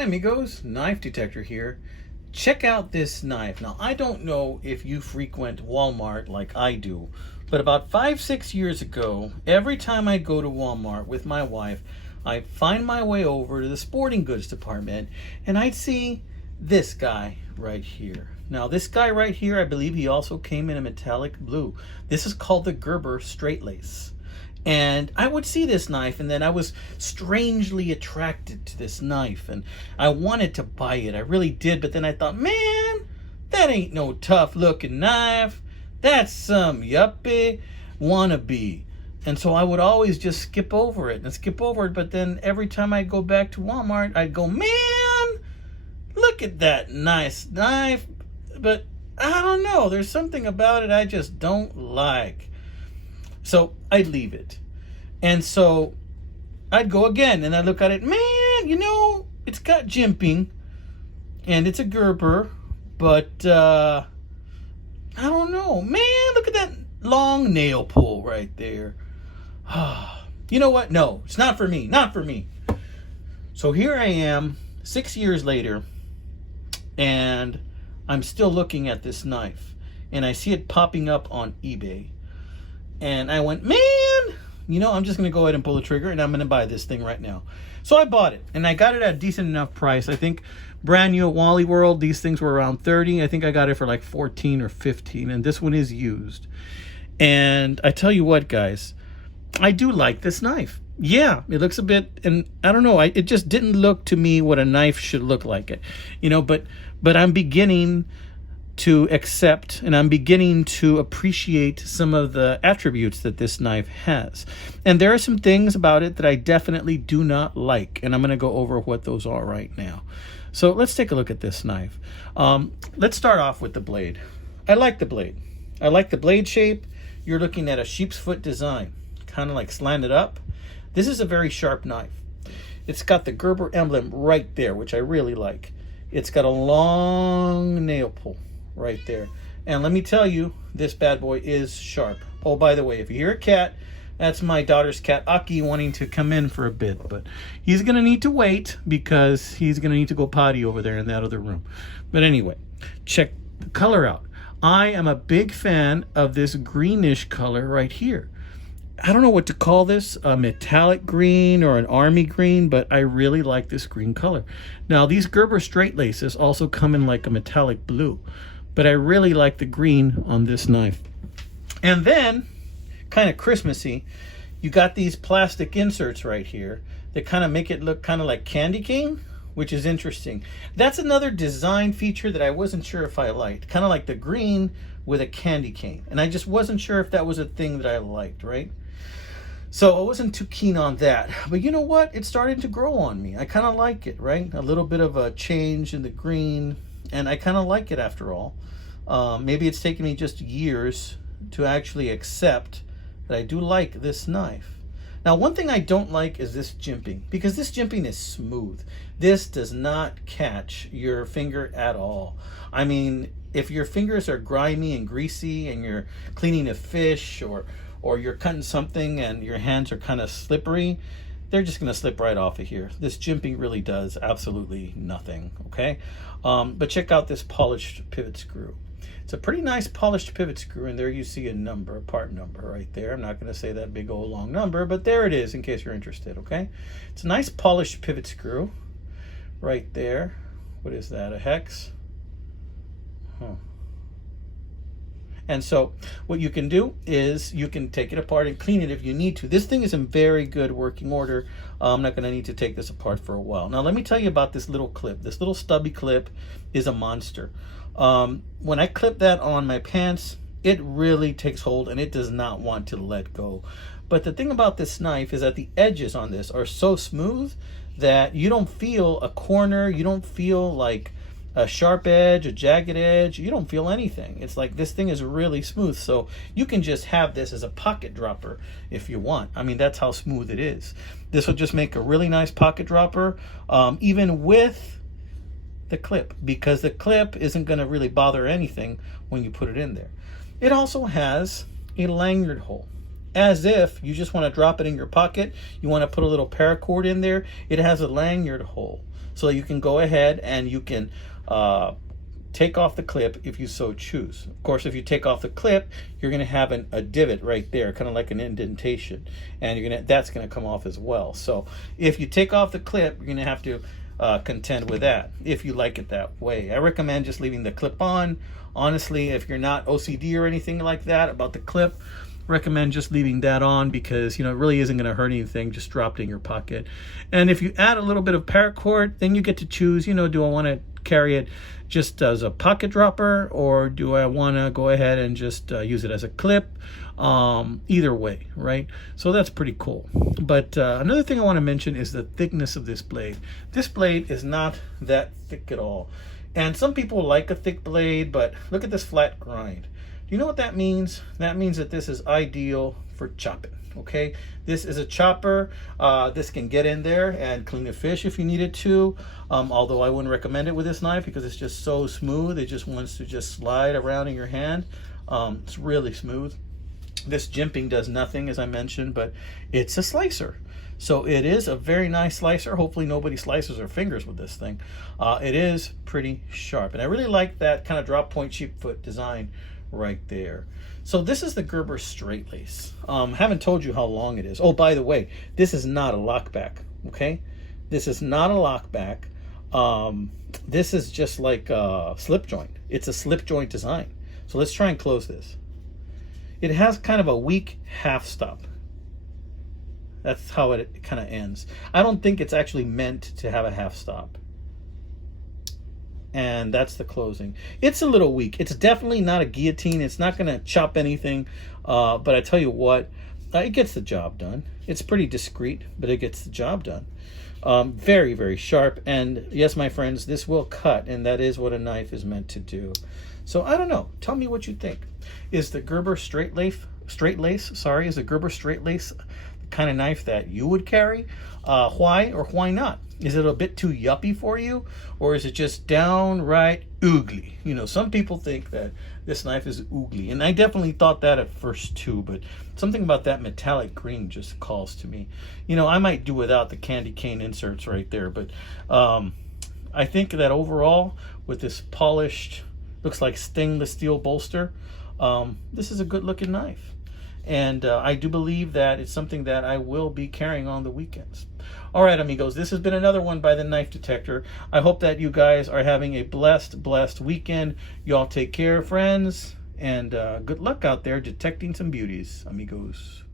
Hi amigos, Knife Detector here. Check out this knife. Now I don't know if you frequent Walmart like I do, but about 5-6 years ago, every time I go to Walmart with my wife, I'd find my way over to the sporting goods department and I'd see this guy right here. Now this guy right here, I believe he also came in a metallic blue. This is called the Gerber Straightlace. And I would see this knife and then I was strangely attracted to this knife and I wanted to buy it. I really did, but then I thought, man, that ain't no tough looking knife. That's some yuppie wannabe. And so I would always just skip over it, but then every time I'd go back to Walmart, I'd go, man, look at that nice knife. But I don't know, there's something about it I just don't like. So I'd leave it. And so I'd go again and I'd look at it. Man, you know, it's got jimping and it's a Gerber, but I don't know. Man, look at that long nail pull right there. You know what? No, it's not for me. Not for me. So here I am 6 years later and I'm still looking at this knife and I see it popping up on eBay. And I went, man, you know, I'm just going to go ahead and pull the trigger and I'm going to buy this thing right now. So I bought it and I got it at a decent enough price. I think brand new at Wally World, these things were around 30. I think I got it for like 14 or 15 and this one is used. And I tell you what, guys, I do like this knife. Yeah, it looks a bit, and I don't know, it just didn't look to me what a knife should look like. It, you know, but I'm beginning to accept and I'm beginning to appreciate some of the attributes that this knife has. And there are some things about it that I definitely do not like, and I'm going to go over what those are right now. So let's take a look at this knife. Let's start off with the blade. I like the blade. I like the blade shape. You're looking at a sheep's foot design, kind of like slanted up. This is a very sharp knife. It's got the Gerber emblem right there, which I really like. It's got a long nail pull right there. And let me tell you, this bad boy is sharp. Oh, by the way, if you hear a cat, that's my daughter's cat, Aki, wanting to come in for a bit. But he's going to need to wait because he's going to need to go potty over there in that other room. But anyway, check the color out. I am a big fan of this greenish color right here. I don't know what to call this, a metallic green or an army green, but I really like this green color. Now, these Gerber Straightlaces also come in like a metallic blue, but I really like the green on this knife. And then, kind of Christmassy, you got these plastic inserts right here that kind of make it look kind of like candy cane, which is interesting. That's another design feature that I wasn't sure if I liked, kind of like the green with a candy cane. And I just wasn't sure if that was a thing that I liked, right? So I wasn't too keen on that. But you know what? It's starting to grow on me. I kind of like it, right? A little bit of a change in the green. And I kind of like it after all. Maybe it's taken me just years to actually accept that I do like this knife. Now, one thing I don't like is this jimping, because this jimping is smooth. This does not catch your finger at all. I mean, if your fingers are grimy and greasy and you're cleaning a fish or you're cutting something and your hands are kind of slippery, they're just going to slip right off of here. This jimping really does absolutely nothing, okay? But check out this polished pivot screw. It's a pretty nice polished pivot screw, and there you see a number, a part number right there. I'm not going to say that big old long number, but there it is in case you're interested, okay? It's a nice polished pivot screw right there. What is that, a hex? Huh. And so what you can do is you can take it apart and clean it if you need to. This thing is in very good working order. I'm not going to need to take this apart for a while. Now let me tell you about this little clip. This little stubby clip is a monster. When I clip that on my pants, it really takes hold and it does not want to let go. But the thing about this knife is that the edges on this are so smooth that you don't feel a corner, you don't feel like a sharp edge, a jagged edge, you don't feel anything. It's like this thing is really smooth, so you can just have this as a pocket dropper if you want. I mean, that's how smooth it is. This will just make a really nice pocket dropper, even with the clip, because the clip isn't going to really bother anything when you put it in there. It also has a lanyard hole, as if you just want to drop it in your pocket, you want to put a little paracord in there. It has a lanyard hole. so you can go ahead and you can take off the clip if you so choose. Of course, if you take off the clip, you're going to have a divot right there, kind of like an indentation, and that's going to come off as well. So if you take off the clip, you're going to have to contend with that if you like it that way. I recommend just leaving the clip on. Honestly, if you're not OCD or anything like that about the clip, recommend just leaving that on, because it really isn't going to hurt anything. Just drop it in your pocket. And if you add a little bit of paracord, then you get to choose, do I want to carry it just as a pocket dropper, or do I want to go ahead and just use it as a clip? Either way, right? So that's pretty cool. But another thing I want to mention is the thickness of this blade. This blade is not that thick at all. And some people like a thick blade, but look at this flat grind. Do you know what that means? That means that this is ideal for chopping. Okay, this is a chopper. This can get in there and clean a fish if you needed to. Although I wouldn't recommend it with this knife because it's just so smooth. It just wants to just slide around in your hand. It's really smooth. This jimping does nothing, as I mentioned, but it's a slicer. So it is a very nice slicer. Hopefully nobody slices their fingers with this thing. It is pretty sharp. And I really like that kind of drop point sheepfoot design right there. So this is the Gerber Straightlace. Haven't told you how long it is. Oh, by the way, this is not a lockback, okay? This is not a lockback. This is just like a slip joint. It's a slip joint design. So let's try and close this. It has kind of a weak half stop. That's how it kind of ends. I don't think it's actually meant to have a half stop. And that's the closing. It's a little weak. It's definitely not a guillotine. It's not going to chop anything. But I tell you what, it gets the job done. It's pretty discreet, but it gets the job done. Very, very sharp. And yes, my friends, this will cut. And that is what a knife is meant to do. So I don't know. Tell me what you think. Is the Gerber Straightlace, is the Gerber Straightlace the kind of knife that you would carry? Why or why not? Is it a bit too yuppie for you, or is it just downright oogly? Some people think that this knife is oogly, and I definitely thought that at first too, but something about that metallic green just calls to me. I might do without the candy cane inserts right there, but I think that overall, with this polished, looks like stainless steel bolster, this is a good looking knife. And I do believe that it's something that I will be carrying on the weekends. All right, amigos, this has been another one by the Knife Detector. I hope that you guys are having a blessed weekend. Y'all take care, friends, and good luck out there detecting some beauties, amigos.